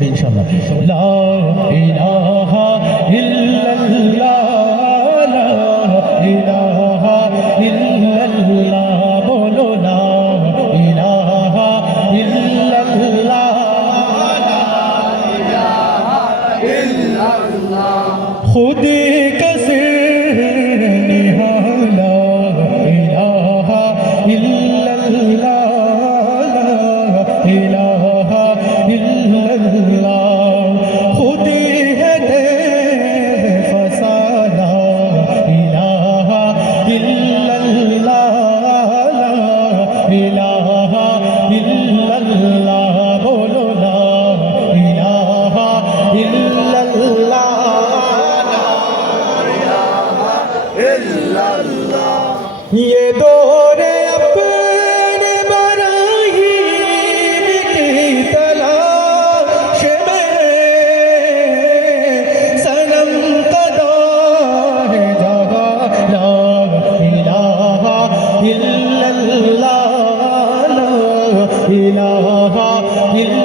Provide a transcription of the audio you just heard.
পড়ি ইনশাআল্লাহ। লা ইলাহা ইল্লাল্লাহ, লা ইলাহা ইল্লাল্লাহ, বলো লা ইলাহা ইল্লাল্লাহ, লা ইলাহা ইল্লাল্লাহ। खुद के सिर निहाला इलाहा इल्लल्लाह, इलाहा इल्लल्लाह। खुद है दे फसाना इलाहा इल्लल्लाह, इलाहा इल्लल्लाह, बोलो ला इलाहा इल्लल्लाह। ये दौरे अपने बराहीम की तलाश में सनम कदा है जहाँ ला इलाहा इल्लल्लाह, ला इलाहा इल्लल्लाह।